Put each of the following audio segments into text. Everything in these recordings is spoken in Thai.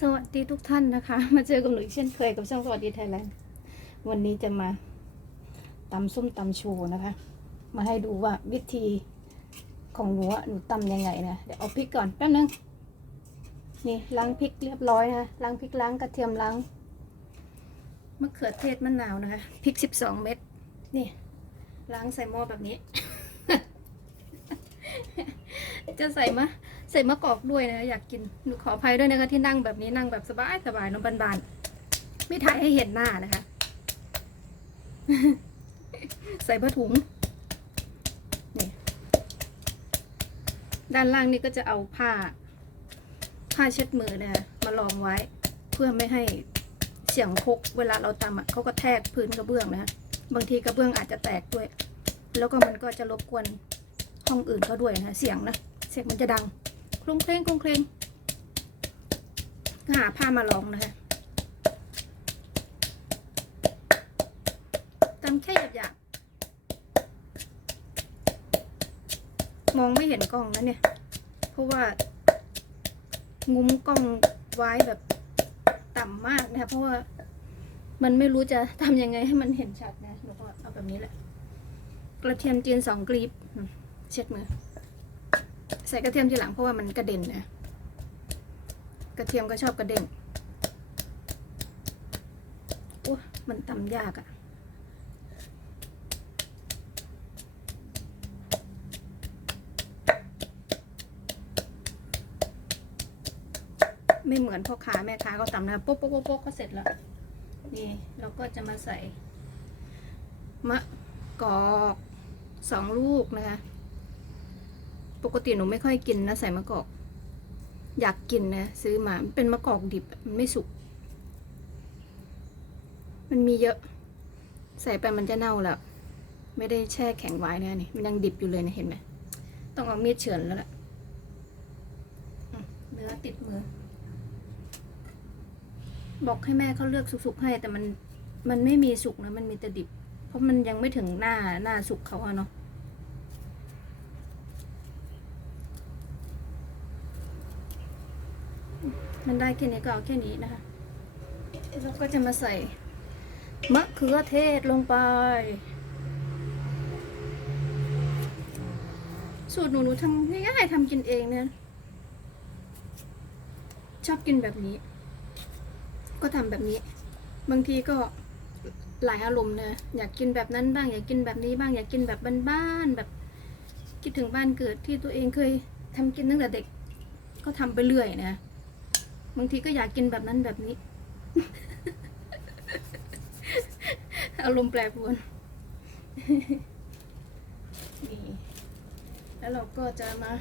สวัสดีทุกท่านนะคะ มาเจอกับหนูเช่นเคยกับช่องสวัสดีไทยแลนด์วันนี้จะมาตำส้มตำโชว์นะคะ มาให้ดูว่าวิธีของหนูหนูตำยังไงนะเดี๋ยวเอาพริกก่อนแป๊บนึงนี่ล้างพริกเรียบร้อยนะล้างพริกล้างกระเทียมล้างมะเขือเทศมะนาวนะคะพริกสิบสองเม็ดนี่ล้างใส่หม้อแบบนี้ จะใส่มะ ใส่มะกอกด้วยนะอยากกินหนูขออภัยด้วยนะคะที่นั่งแบบนี้นั่งแบบสบายสบายน้องบานๆไม่ถ่ายให้เห็นหน้านะคะ ใส่ผ้าถุงนี่ด้านล่างนี่ก็จะเอาผ้า ผ้าเช็ดมือนะคะมาลองไว้ เพื่อไม่ให้เสียงคกเวลาเราตำอะเขาก็แทกพื้นกระเบื้องนะคะบางทีกระเบื้องอาจจะแตกด้วย แล้วก็มันก็จะรบกวนห้องอื่นเขาด้วยนะเสียงนะเสียงมันจะดัง ครุงเคร่งครุงเครงหาผ้ามาลองนะคะตำแค่หยาบๆมองไม่เห็นกล้องนะเนี่ย เพราะว่างุ้มกล้องไว้แบบต่ำมากนะคะเพราะว่ามันไม่รู้จะทำยังไงให้มันเห็นชัดนะหนูก็เอาแบบนี้แหละ กระเทียมจีนสองกลีบเช็ดมือ ส่กระเทียมทีหลังเพราะว่ามันกระเด็นนะ กระเทียมก็ชอบกระเด็นโอ้มันตำยากอะไม่เหมือนพ่อค้าแม่ค้าเขาตำนะโป๊กโป๊กโป๊กโป๊กก็เสร็จแล้ว นี่เราก็จะมาใส่มะกอกสองลูกนะคะ ปกติหนูไม่ค่อยกินนะใส่มะกอก อยากกินนะซื้อมามันเป็นมะกอกดิบมันไม่สุก มันมีเยอะ ใส่ไปมันจะเน่าแล้วไม่ได้แช่แข็งไว้นะนี่ มันยังดิบอยู่เลยนะเห็นไหมต้องเอามีดเฉือนแล้วล่ะเนื้อติดมือ บอกให้แม่เขาเลือกสุกๆให้ แต่มันมันไม่มีสุกนะมันมีแต่ดิบ เพราะมันยังไม่ถึงหน้าหน้าสุกเขาอะเนาะ มันได้แค่นี้ก็เอาแค่นี้นะคะแล้วก็จะมาใส่มะเขือเทศลงไป สูตรหนูหนูทำง่ายๆทำกินเองเนี่ยชอบกินแบบนี้ ก็ทำแบบนี้ บางทีก็หลายอารมณ์นะอยากกินแบบนั้นบ้าง อยากกินแบบนี้บ้าง อยากกินแบบบ้านๆแบบ คิดถึงบ้านเกิดที่ตัวเองเคยทำกินตั้งแต่เด็ก ก็ทำไปเรื่อยนะ บางทีก็อยากกินแบบนั้นแบบนี้ อารมณ์แปรปรวนนี่แล้วเราก็จะมา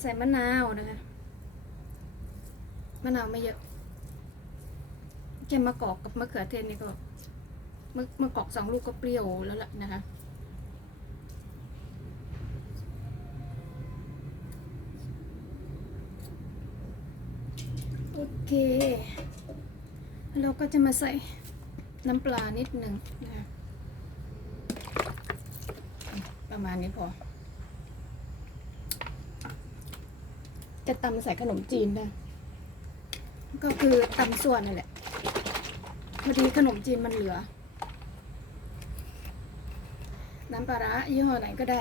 ใส่มะนาวนะคะ มะนาวไม่เยอะแค่มะกอกกับมะเขือเทศนี่ก็มะมะกอกสองลูกก็เปรี้ยวแล้วล่ะนะคะ เค เราก็จะมาใส่น้ำปลานิดหนึ่งนะประมาณนี้พอ จะตำใส่ขนมจีนนะก็คือตำส่วนนั่นแหละพอดีขนมจีนมันเหลือ น้ำปลาร้ายี่ห้อไหนก็ได้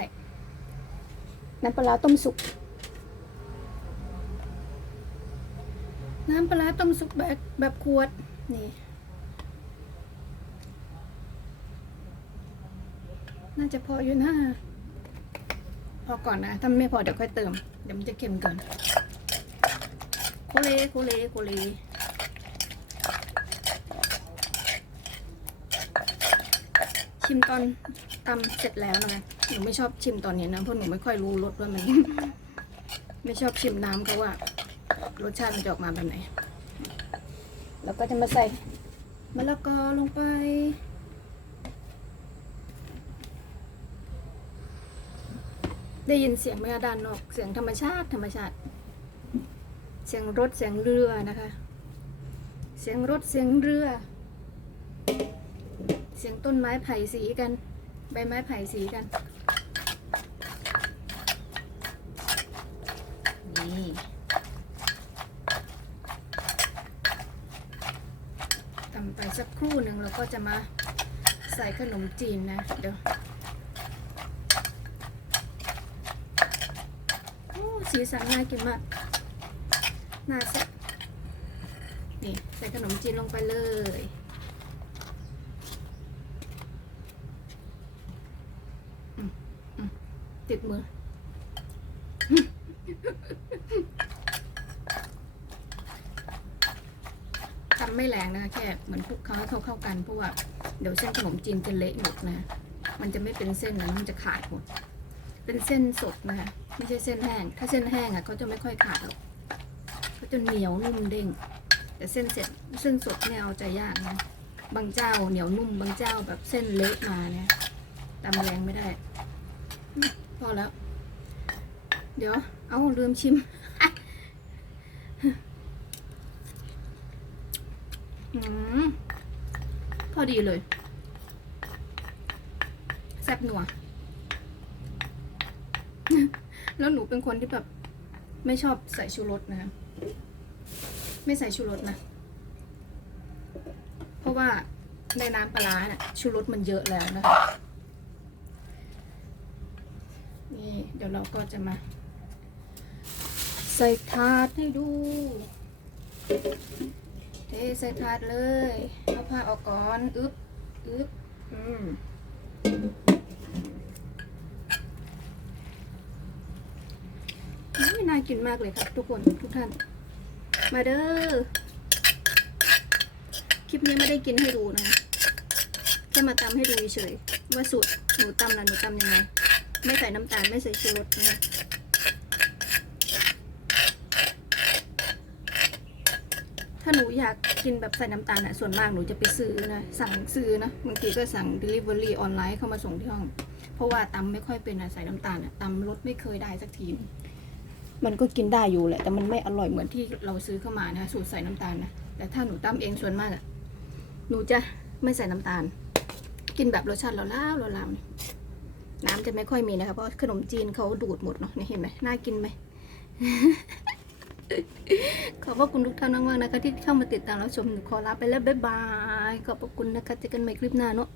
น้ำปลาร้าต้มสุก น้ำปลาต้มสุกแบบแบบขวด นี่ น่าจะพออยู่นะพอก่อนนะ ถ้าไม่พอเดี๋ยวค่อยเติม เดี๋ยวมันจะเค็มเกินโคเลโคเลโคเลชิมตอนตำเสร็จแล้วนะคะหนูไม่ชอบชิมตอนนี้นะเพราะหนูไม่ค่อยรู้รสว่ามัน ไม่ชอบชิมน้ำเขาว่า รสชาติมันจะออกมาแบบไหน แล้วก็จะมาใส่มะละกอลงไป ได้ยินเสียงไหมคะด้านนอกเสียงธรรมชาติธรรมชาติ เสียงรถเสียงเรือนะคะ เสียงรถเสียงเรือ เสียงต้นไม้ไผ่สีกัน ใบไม้ไผ่สีกัน สักครู่หนึ่งเราก็จะมาใส่ขนมจีนนะเดี๋ยวโอ้สีสันน่ากินมากน่าแซ่บนี่ใส่ขนมจีนลงไปเลยติดมือ ทำ ไม่แรงนะคะแค่เหมือนคลุกเคล้าให้เข้าเข้ากันเพราะว่าเดี๋ยวเส้นขนมจีนจะเละหมดนะ มันจะไม่เป็นเส้นนะมันจะขาดหมด เป็นเส้นสดนะคะไม่ใช่เส้นแห้ง ถ้าเส้นแห้งอะเขาจะไม่ค่อยขาดหรอกเขาจะเหนียวนุ่มเด้ง แต่เส้นเสร็จเส้นสดเนี่ยเอาใจยากนะบางเจ้าเหนียวนุ่มบางเจ้าแบบเส้นเละมาเนี่ยตำแรงไม่ได้ พอแล้ว เดี๋ยว เอาลืมชิม พอดีเลย แซ่บนัว แล้วหนูเป็นคนที่แบบ ไม่ชอบใส่ชูรสนะคะไม่ใส่ชูรสนะ เพราะว่าในน้ำปลาร้าน่ะชูรสมันเยอะแล้วนะคะนี่เดี๋ยวเราก็จะมา ใส่ถาดให้ดู เทใส่ถาดเลยเอาผ้าออกก่อนอึ๊บอึ๊บอืมอุ๊ยน่ากินมากเลยครับทุกคนทุกท่าน มาเด้อ คลิปนี้ไม่ได้กินให้ดูนะแค่มาตำให้ดูเฉยๆว่าสูตรหนูตำนะหนูตำยังไง ไม่ใส่น้ำตาลไม่ใส่ชูรสนะคะ ถ้าหนูอยากกินแบบใส่น้ำตาลอะส่วนมากหนูจะไปซื้อนะสั่งซื้อนะบางทีก็สั่ง delivery ออนไลน์เข้ามาส่งที่ห้อง เพราะว่าตำไม่ค่อยเป็นอะใส่น้ำตาลอะตำรสไม่เคยได้สักทีมันก็กินได้อยู่แหละ แต่มันไม่อร่อยเหมือนที่เราซื้อเข้ามานะสูตรใส่น้ำตาลนะแต่ถ้าหนูตำเองส่วนมากอะหนูจะไม่ใส่น้ำตาล กินแบบรสชาติเราล่าเราลาวน้ำจะไม่ค่อยมีนะคะเพราะขนมจีนเขาดูดหมดเนาะนี่เห็นไหมน่ากินไหม ขอบพระคุณทุกท่านมากๆนะคะที่เข้ามาติดตามรับชมหนูขอลาไปแล้วบ๊ายบาย ขอบพระคุณนะคะเจอกันใหม่คลิปหน้าเนาะ